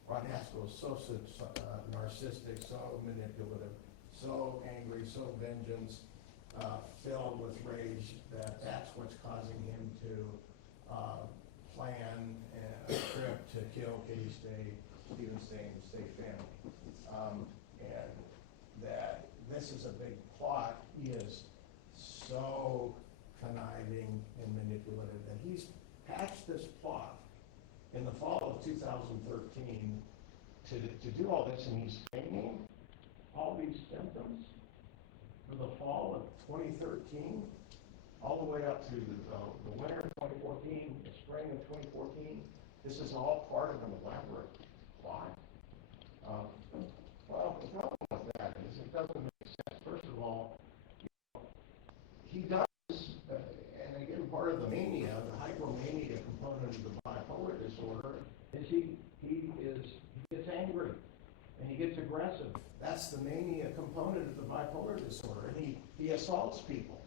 Ron Haskell is so narcissistic, so manipulative, so angry, so vengeance, filled with rage, that's what's causing him to plan a trip to kill Katie Stephen State family. And that this is a big plot. He is so conniving and manipulative that he's hatched this plot in the fall of 2013 to do all this, and he's feigning all these symptoms for the fall of 2013, all the way up to the winter of 2014, the spring of 2014. This is all part of an elaborate plot. Well, the problem with that is it doesn't make sense. First of all, he does, and again, part of the mania, the hypomania component of the bipolar disorder, is he gets angry and he gets aggressive. That's the mania component of the bipolar disorder, and he assaults people.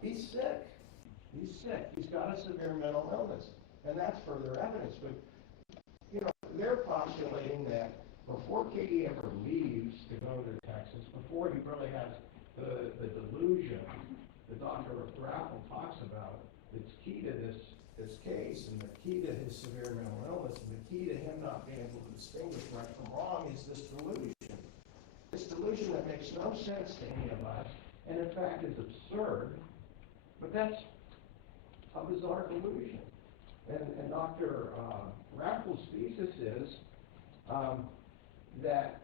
He's sick. He's got a severe mental illness, and that's further evidence. But they're postulating that before Katie ever leaves to go to Texas, before he really has the delusion that Dr. Raffel talks about, that's key to this case, and the key to his severe mental illness, and the key to him not being able to distinguish right from wrong, is this delusion. This delusion that makes no sense to any of us, and in fact is absurd, but that's a bizarre delusion. And Dr. Raffel's thesis is that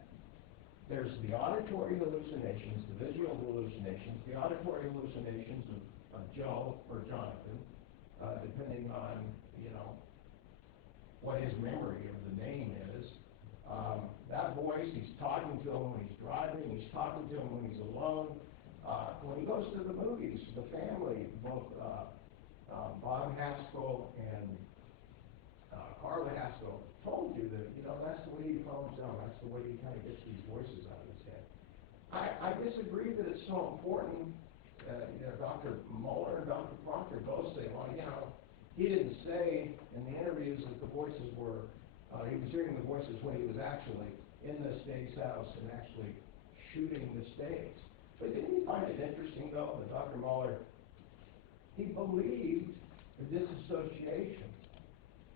there's the auditory hallucinations, the visual hallucinations, the auditory hallucinations of Joe or Jonathan, depending on, what his memory of the name is. That voice, he's talking to him when he's driving, he's talking to him when he's alone. When he goes to the movies, the family, both Bob Haskell and Carla Haskell told you that, that's the way he calms down, that's the way he kind of gets these voices out of his head. I disagree that it's so important. Dr. Mueller and Dr. Proctor both say, well, he didn't say in the interviews that the voices were He was hearing the voices when he was actually in the state's house and actually shooting the stakes. But didn't you find it interesting, though, that Dr. Mueller, he believed the disassociation.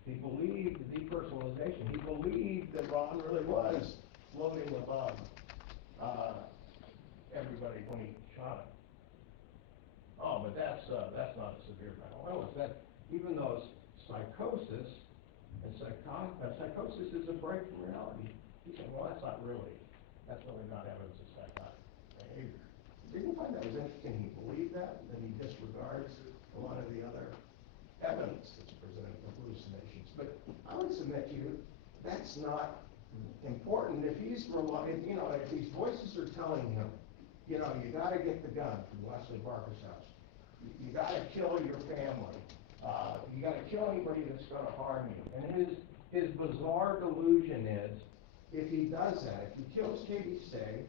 He believed the depersonalization. He believed that Ron really was floating above everybody when he shot him. Oh, but that's not a severe mental illness. That, even though it's psychosis, and psychosis is a break from reality. He said, well, that's really not evidence of psychotic behavior. Didn't you find that was interesting? He believed that he disregards a lot of the other evidence that's presented for hallucinations. But I would submit to you, that's not important. If he's if these voices are telling him, you gotta get the gun from Wesley Barker's house. You gotta kill your family. You gotta kill anybody that's gonna harm you. And his bizarre delusion is, if he does that, if he kills Katie Stay,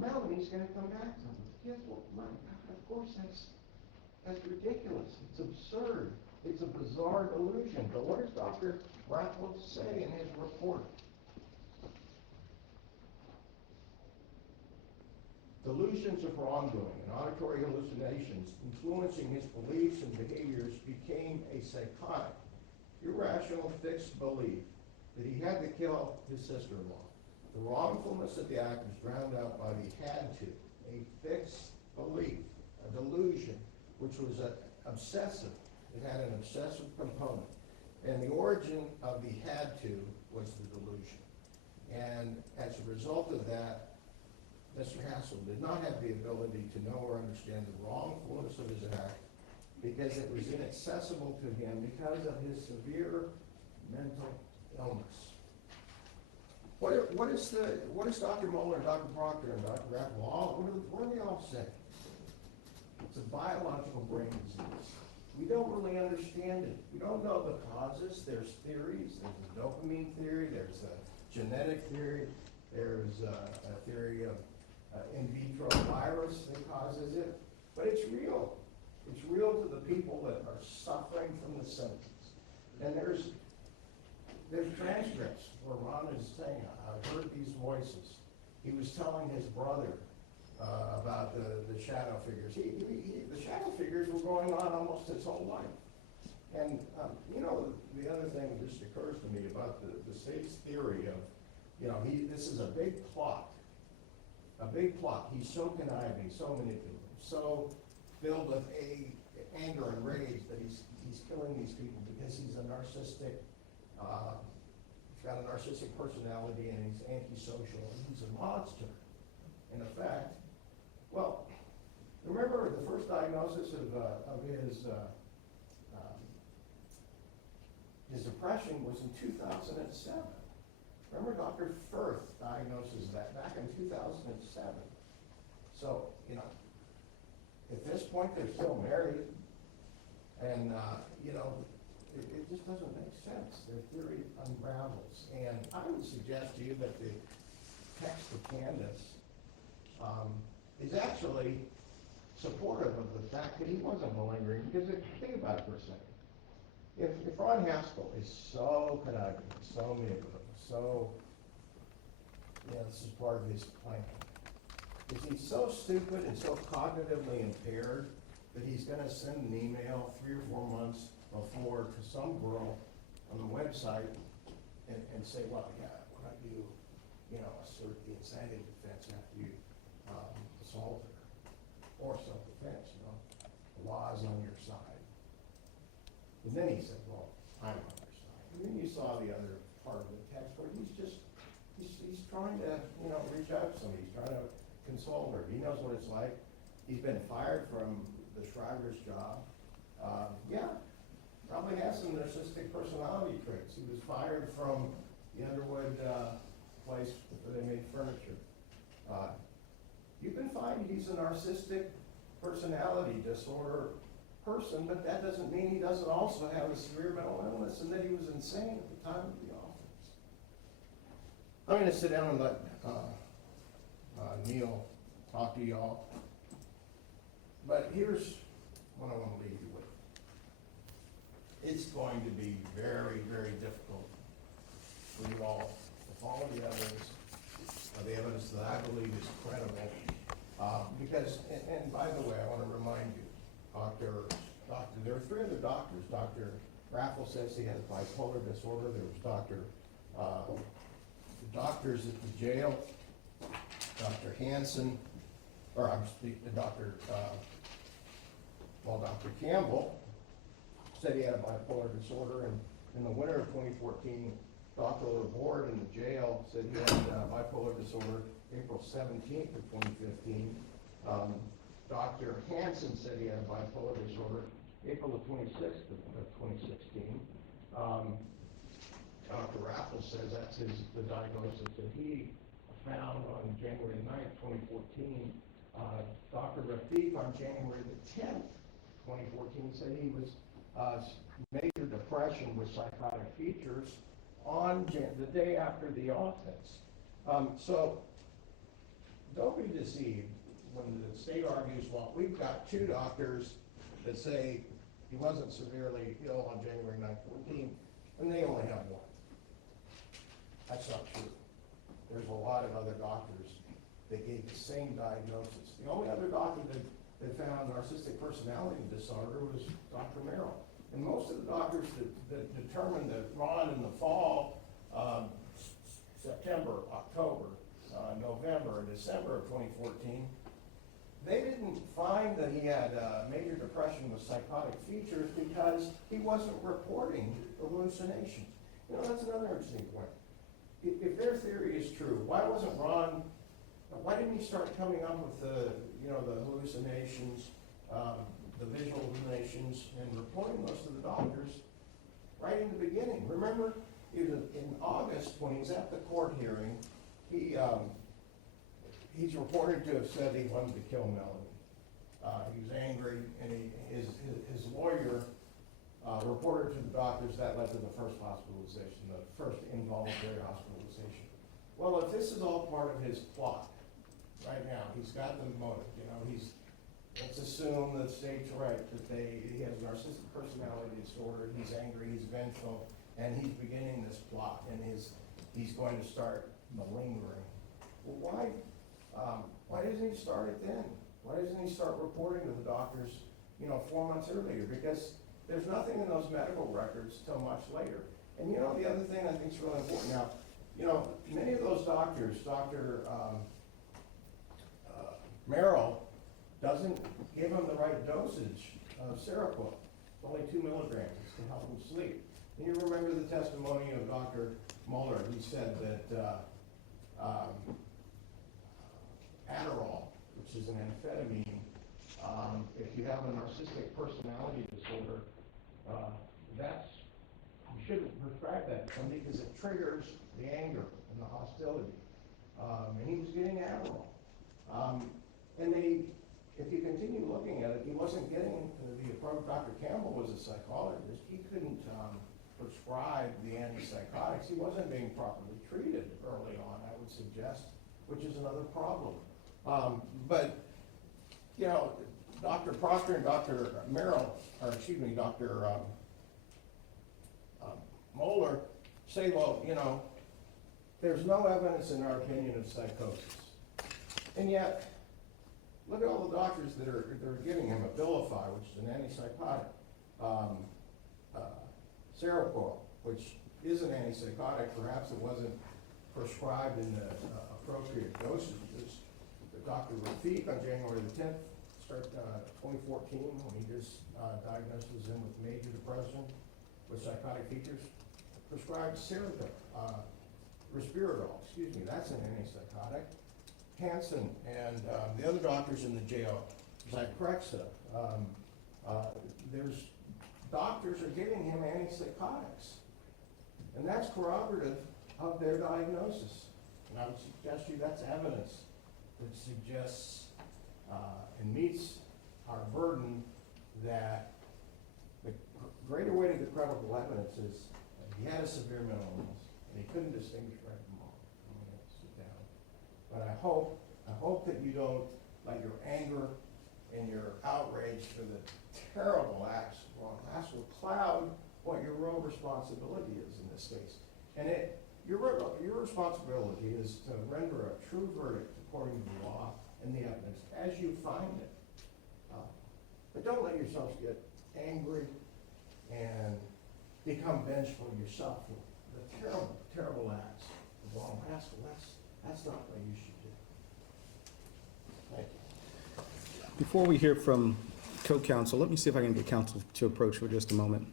Melanie's gonna come back to him. Yes, well, my God, of course that's ridiculous. It's absurd. It's a bizarre delusion. But what does Dr. Ratliff say in his report? Delusions of wrongdoing and auditory hallucinations influencing his beliefs and behaviors became a psychotic, irrational, fixed belief that he had to kill his sister-in-law. The wrongfulness of the act was drowned out by the had to, a fixed belief, a delusion, which was obsessive. It had an obsessive component. And the origin of the had to was the delusion. And as a result of that, Mr. Haskell did not have the ability to know or understand the wrongfulness of his act because it was inaccessible to him because of his severe mental illness. What is Dr. Mueller, Dr. Proctor, and Dr. Ratliff, what do they all say? It's a biological brain disease. We don't really understand it. We don't know the causes. There's theories. There's a dopamine theory. There's a genetic theory. There's a theory of in vitro virus that causes it. But it's real. It's real to the people that are suffering from the symptoms. And there's transcripts where Ron is saying, I've heard these voices. He was telling his brother about the shadow figures. The shadow figures were going on almost his whole life. And, the other thing that just occurs to me about the state's theory of, this is a big plot. A big plot. He's so conniving, so manipulative, so filled with anger and rage that he's killing these people because he's a narcissistic, he's got a narcissistic personality and he's antisocial and he's a monster. In effect, well, remember the first diagnosis of his depression was in 2007. Remember Dr. Firth diagnoses that back in 2007. So, at this point they're still married and, it just doesn't make sense. Their theory unravels. And I would suggest to you that the text of Candace is actually supportive of the fact that he wasn't malingering, because think about it for a second. If Ron Haskell is so conniving, so manipulative, so, this is part of his plan, is he so stupid and so cognitively impaired that he's going to send an email 3 or 4 months before to some girl on the website and say, well, yeah, why don't you, assert the insanity defense after you assault her, or self-defense, the law is on your side. And then he said, well, I'm on your side. And then you saw the other part of the text where he's trying to, reach out to somebody. He's trying to console her. He knows what it's like. He's been fired from the Shriver's job. Probably has some narcissistic personality traits. He was fired from the Underwood place where they made furniture. You can find he's a narcissistic personality disorder person, but that doesn't mean he doesn't also have a severe mental illness and that he was insane at the time of the offense. I'm going to sit down and let Neil talk to y'all. But here's what I want to leave you with. It's going to be very, very difficult all the evidence, the evidence that I believe is credible. Because, and by the way, I want to remind you, there are three other doctors. Dr. Raffle says he has bipolar disorder. There was the doctors at the jail, Dr. Hansen, or I'm speaking to Dr. Campbell said he had a bipolar disorder, and in the winter of 2014, Dr. LaBorde in the jail said he had bipolar disorder April 17th of 2015. Dr. Hansen said he had a bipolar disorder April the 26th of 2016. Dr. Raffle says that's the diagnosis that he found on January 9th, 2014. Dr. Rafiq on January the 10th, 2014 said he was major depression with psychotic features on the day after the offense. So don't be deceived when the state argues, well, we've got two doctors that say he wasn't severely ill on January 9th, 14, and they only have one. That's not true. There's a lot of other doctors that gave the same diagnosis. The only other doctor that found narcissistic personality disorder was Dr. Merrill. And most of the doctors that determined that Ron in the fall, September, October, November, and December of 2014, they didn't find that he had major depression with psychotic features because he wasn't reporting hallucinations. You know, that's another interesting point. If their theory is true, why didn't he start coming up with the hallucinations, the visual hallucinations, and reporting those to the doctors right in the beginning? Remember, in August, when he's at the court hearing, he's reported to have said he wanted to kill Melanie. He was angry, and his lawyer reported to the doctors that led to the first hospitalization, the first involuntary hospitalization. Well, if this is all part of his plot right now, he's got the motive. Let's assume that the state's right, that he has narcissistic personality disorder, he's angry, he's vengeful, and he's beginning this plot, and he's going to start malingering. Well, why doesn't he start it then? Why doesn't he start reporting to the doctors, 4 months earlier? Because there's nothing in those medical records till much later. And the other thing I think is really important now, many of those doctors, Dr. Merrill doesn't give him the right dosage of Seroquel. It's only 2 milligrams to help him sleep. And you remember the testimony of Dr. Mueller. He said that Adderall, which is an amphetamine, if you have a narcissistic personality disorder, you shouldn't prescribe that to somebody because it triggers the anger and the hostility. And he was getting Adderall. And if you continue looking at it, he wasn't getting the approach. Dr. Campbell was a psychologist. He couldn't prescribe the antipsychotics. He wasn't being properly treated early on, I would suggest, which is another problem. But Dr. Proctor and Dr. Dr. Moeller say, well, there's no evidence in our opinion of psychosis. And yet, look at all the doctors that are giving him Abilify, which is an antipsychotic, Seroquel, which is an antipsychotic. Perhaps it wasn't prescribed in the appropriate dosages. Dr. Rafiq on January the 10th, 2014, when he just diagnosed him with major depression with psychotic features, prescribed Risperdal, that's an antipsychotic. Hansen and the other doctors in the jail, Zyprexa, there's doctors are giving him antipsychotics, and that's corroborative of their diagnosis. And I would suggest to you that's evidence that suggests and meets our burden that the greater weight of the credible evidence is he had a severe mental illness, and he couldn't distinguish right from wrong. I'm going to sit down. But I hope that you don't let your anger and your outrage for the terrible acts of Ronald Haskell cloud what your real responsibility is in this case. And Your responsibility is to render a true verdict according to the law and the evidence as you find it. But don't let yourselves get angry and become vengeful yourself for the terrible, terrible acts of Ronald Haskell. That's not what you should do. Thank you. Before we hear from co-counsel, let me see if I can get counsel to approach for just a moment.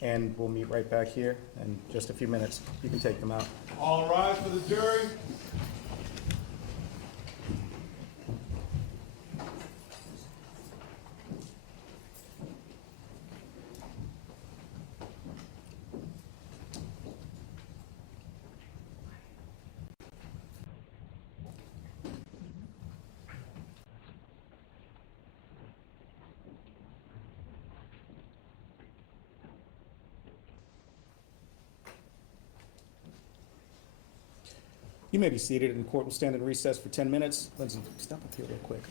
And we'll meet right back here in just a few minutes. You can take them out. All rise for the jury. You may be seated, and the court will stand in recess for 10 minutes. Lindsay, step up here real quick.